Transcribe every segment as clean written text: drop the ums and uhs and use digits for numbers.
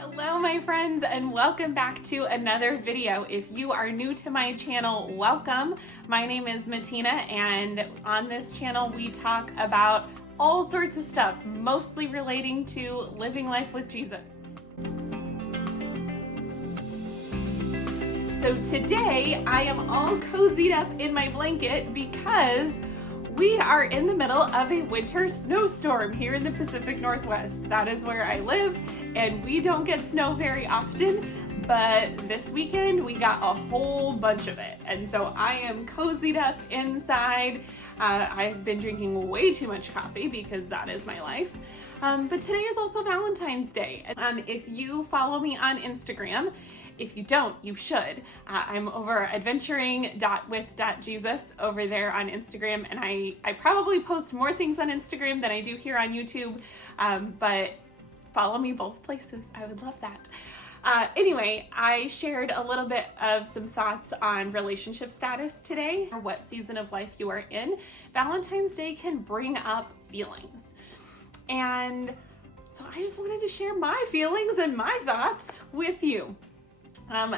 Hello my friends, and welcome back to another video. If you are new to my channel, welcome. My name is Matina, and on this channel we talk about all sorts of stuff, mostly relating to living life with Jesus. So today I am all cozied up in my blanket because we are in the middle of a winter snowstorm here in the Pacific Northwest. That is where I live, and we don't get snow very often, but this weekend we got a whole bunch of it. And so I am cozied up inside. I've been drinking way too much coffee because that is my life. But today is also Valentine's Day. If you follow me on Instagram, if you don't, you should. I'm over adventuring.with.jesus over there on Instagram, and I probably post more things on Instagram than I do here on YouTube, but follow me both places. I would love that. Anyway, I shared a little bit of some thoughts on relationship status today, or what season of life you are in. Valentine's Day can bring up feelings. And so I just wanted to share my feelings and my thoughts with you.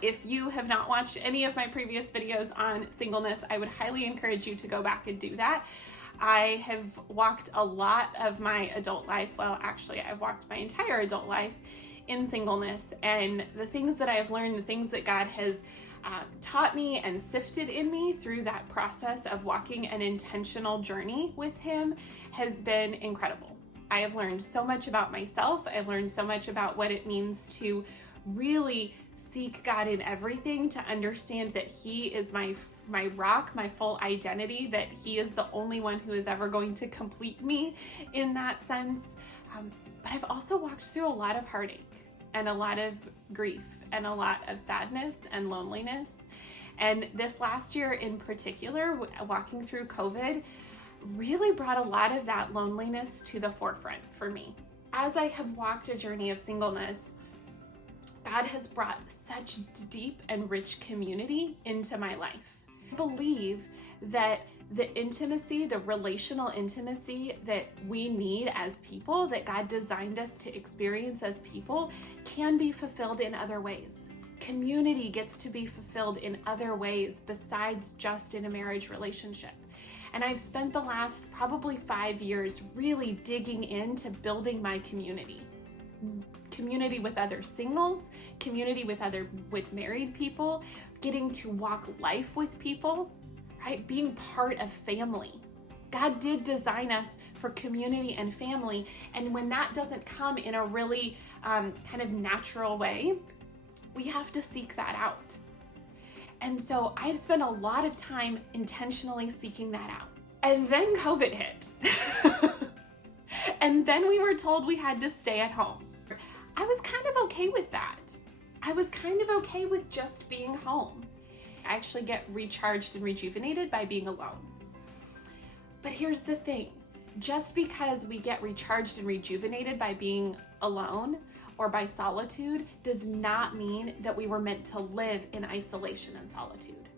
If you have not watched any of my previous videos on singleness, I would highly encourage you to go back and do that. I have walked a lot of my adult life, well, actually, I've walked my entire adult life in singleness, and the things that I have learned, the things that God has taught me and sifted in me through that process of walking an intentional journey with Him has been incredible. I have learned so much about myself. I've learned so much about what it means to really seek God in everything, to understand that He is my rock, my full identity, that He is the only one who is ever going to complete me in that sense. But I've also walked through a lot of heartache and a lot of grief and a lot of sadness and loneliness. And this last year in particular, walking through COVID, really brought a lot of that loneliness to the forefront for me. As I have walked a journey of singleness, God has brought such deep and rich community into my life. I believe that the intimacy, the relational intimacy that we need as people, that God designed us to experience as people, can be fulfilled in other ways. Community gets to be fulfilled in other ways besides just in a marriage relationship. And I've spent the last probably 5 years really digging into building my community. Community with other singles, community with married people, getting to walk life with people, right? Being part of family. God did design us for community and family, and when that doesn't come in a really kind of natural way, we have to seek that out. And so I've spent a lot of time intentionally seeking that out. And then COVID hit. And then we were told we had to stay at home. I was kind of okay with that. I was kind of okay with just being home. I actually get recharged and rejuvenated by being alone. But here's the thing, just because we get recharged and rejuvenated by being alone or by solitude does not mean that we were meant to live in isolation and solitude.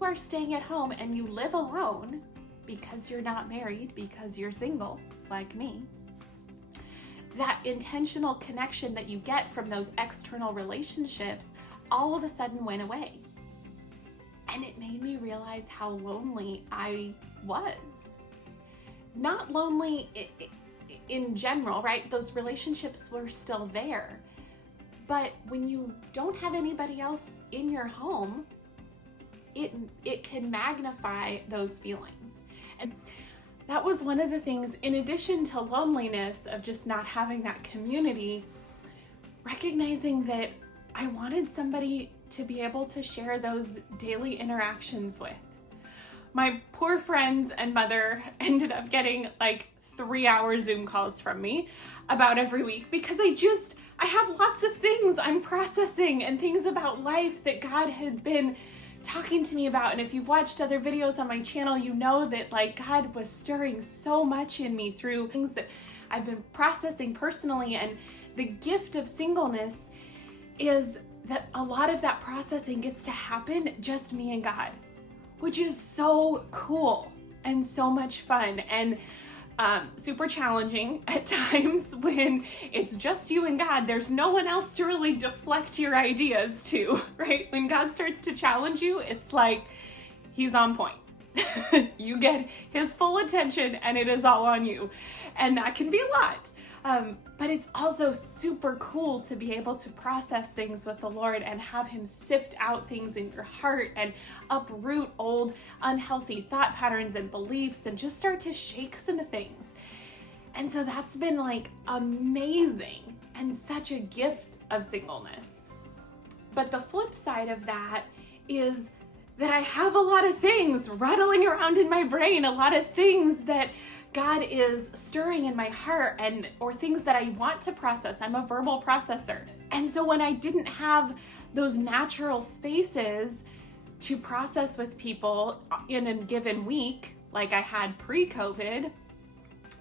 You are staying at home and you live alone because you're not married, because you're single, like me. That intentional connection that you get from those external relationships all of a sudden went away. And it made me realize how lonely I was. Not lonely in general, right? Those relationships were still there. But when you don't have anybody else in your home, it can magnify those feelings. And that was one of the things, in addition to loneliness of just not having that community, recognizing that I wanted somebody to be able to share those daily interactions with. My poor friends and mother ended up getting like 3-hour Zoom calls from me about every week because I have lots of things I'm processing and things about life that God had been talking to me about. And if you've watched other videos on my channel, you know that like God was stirring so much in me through things that I've been processing personally. And the gift of singleness is that a lot of that processing gets to happen just me and God, which is so cool and so much fun. And super challenging at times when it's just you and God. There's no one else to really deflect your ideas to, right? When God starts to challenge you, it's like he's on point. You get his full attention and it is all on you. And that can be a lot. But it's also super cool to be able to process things with the Lord and have him sift out things in your heart and uproot old unhealthy thought patterns and beliefs and just start to shake some things. And so that's been like amazing and such a gift of singleness. But the flip side of that is that I have a lot of things rattling around in my brain, a lot of things that God is stirring in my heart or things that I want to process. I'm a verbal processor. And so when I didn't have those natural spaces to process with people in a given week, like I had pre-COVID,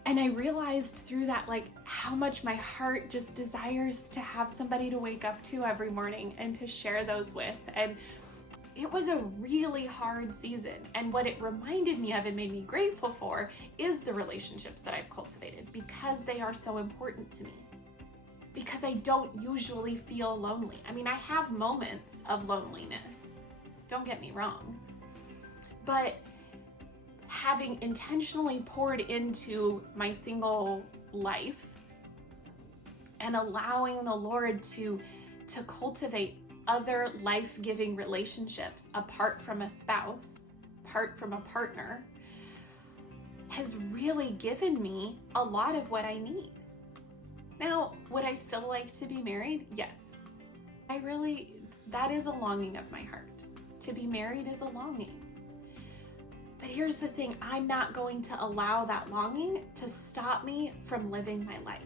and I realized through that, like how much my heart just desires to have somebody to wake up to every morning and to share those with. And it was a really hard season. And what it reminded me of and made me grateful for is the relationships that I've cultivated, because they are so important to me. Because I don't usually feel lonely. I mean, I have moments of loneliness, don't get me wrong. But having intentionally poured into my single life and allowing the Lord to cultivate other life-giving relationships apart from a spouse, apart from a partner, has really given me a lot of what I need. Now, would I still like to be married? Yes. That is a longing of my heart. To be married is a longing. But here's the thing, I'm not going to allow that longing to stop me from living my life.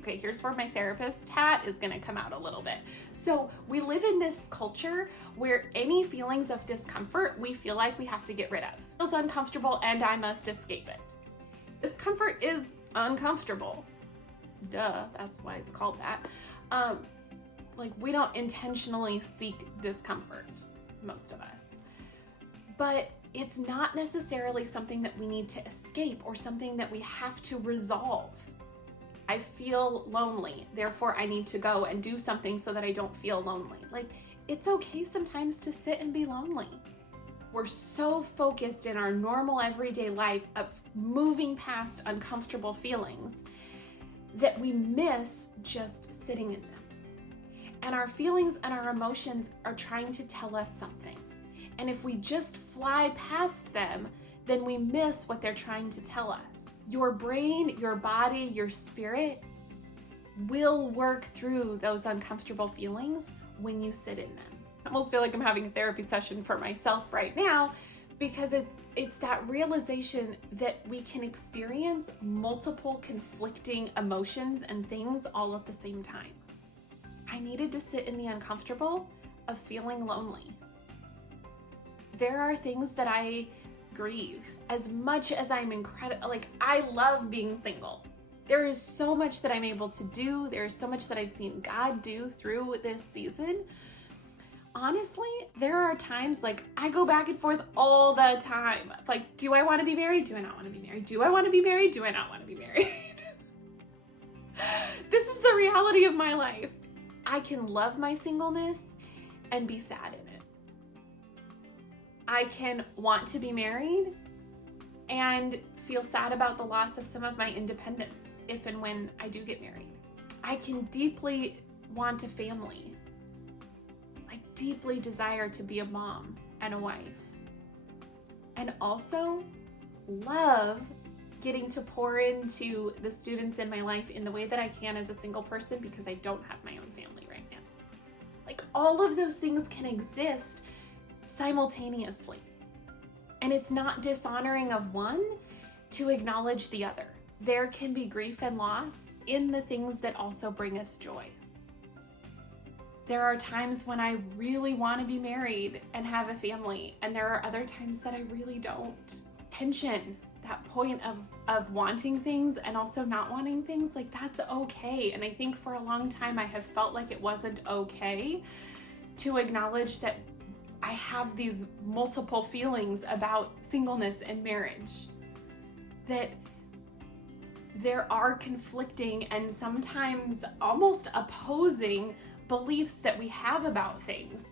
Okay, here's where my therapist hat is gonna come out a little bit. So we live in this culture where any feelings of discomfort, we feel like we have to get rid of. It feels uncomfortable and I must escape it. Discomfort is uncomfortable. Duh, that's why it's called that. Like we don't intentionally seek discomfort, most of us. But it's not necessarily something that we need to escape or something that we have to resolve. I feel lonely, therefore I need to go and do something so that I don't feel lonely. Like, it's okay sometimes to sit and be lonely. We're so focused in our normal everyday life of moving past uncomfortable feelings that we miss just sitting in them. And our feelings and our emotions are trying to tell us something. And if we just fly past them, then we miss what they're trying to tell us. Your brain, your body, your spirit will work through those uncomfortable feelings when you sit in them. I almost feel like I'm having a therapy session for myself right now, because it's that realization that we can experience multiple conflicting emotions and things all at the same time. I needed to sit in the uncomfortable of feeling lonely. There are things that I grieve as much as I'm incredible. Like, I love being single. There is so much that I'm able to do. There is so much that I've seen God do through this season. Honestly, there are times like I go back and forth all the time. Like, do I want to be married? Do I not want to be married? Do I want to be married? Do I not want to be married? This is the reality of my life. I can love my singleness and be sad in it. I can want to be married and feel sad about the loss of some of my independence if and when I do get married. I can deeply want a family. I deeply desire to be a mom and a wife. And also love getting to pour into the students in my life in the way that I can as a single person, because I don't have my own family right now. Like, all of those things can exist simultaneously. And it's not dishonoring of one to acknowledge the other. There can be grief and loss in the things that also bring us joy. There are times when I really want to be married and have a family, and there are other times that I really don't. Tension, that point of wanting things and also not wanting things, like, that's okay. And I think for a long time I have felt like it wasn't okay to acknowledge that I have these multiple feelings about singleness and marriage. That there are conflicting and sometimes almost opposing beliefs that we have about things,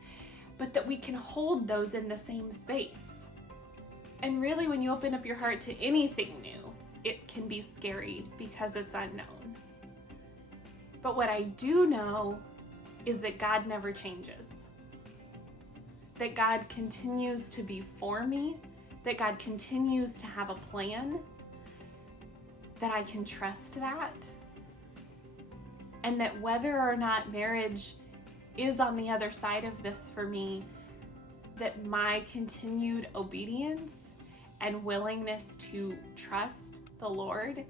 but that we can hold those in the same space. And really, when you open up your heart to anything new, it can be scary because it's unknown. But what I do know is that God never changes. That God continues to be for me, that God continues to have a plan, that I can trust that, and that whether or not marriage is on the other side of this for me, that my continued obedience and willingness to trust the Lord,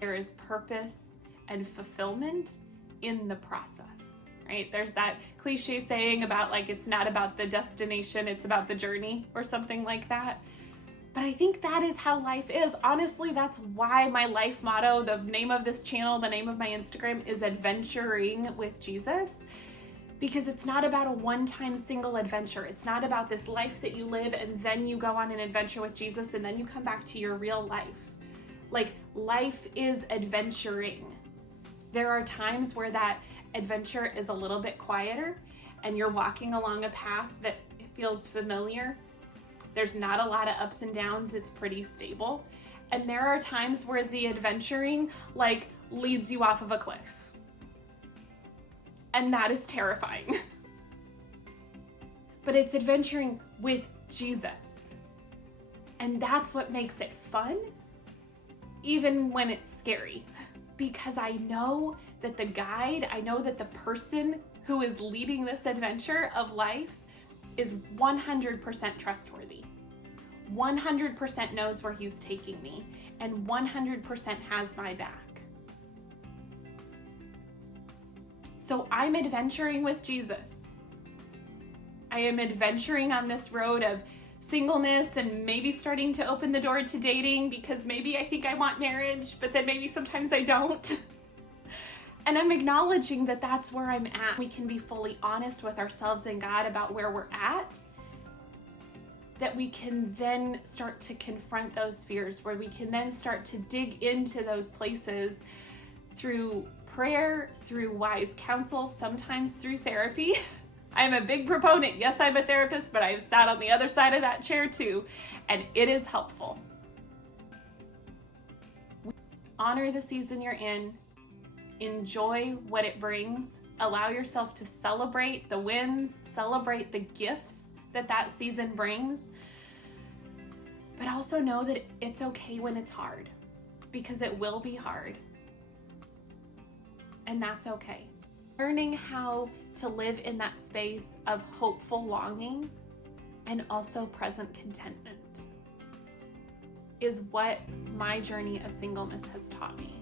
there is purpose and fulfillment in the process, right? There's that cliche saying about like, it's not about the destination, it's about the journey or something like that. But I think that is how life is. Honestly, that's why my life motto, the name of this channel, the name of my Instagram is Adventuring with Jesus. Because it's not about a one-time single adventure. It's not about this life that you live and then you go on an adventure with Jesus and then you come back to your real life. Like, life is adventuring. There are times where that adventure is a little bit quieter and you're walking along a path that feels familiar. There's not a lot of ups and downs. It's pretty stable. And there are times where the adventuring like leads you off of a cliff. And that is terrifying. But it's adventuring with Jesus. And that's what makes it fun, even when it's scary. Because I know that the guide, I know that the person who is leading this adventure of life is 100% trustworthy. 100% knows where he's taking me, and 100% has my back. So I'm adventuring with Jesus. I am adventuring on this road of singleness and maybe starting to open the door to dating because maybe I think I want marriage, but then maybe sometimes I don't. And I'm acknowledging that that's where I'm at. We can be fully honest with ourselves and God about where we're at, that we can then start to confront those fears, where we can then start to dig into those places through prayer, through wise counsel, sometimes through therapy. I'm a big proponent. Yes, I'm a therapist, but I've sat on the other side of that chair too, and it is helpful. Honor the season you're in. Enjoy what it brings. Allow yourself to celebrate the wins, celebrate the gifts that season brings. But also know that it's okay when it's hard, because it will be hard. And that's okay. Learning how to live in that space of hopeful longing and also present contentment is what my journey of singleness has taught me.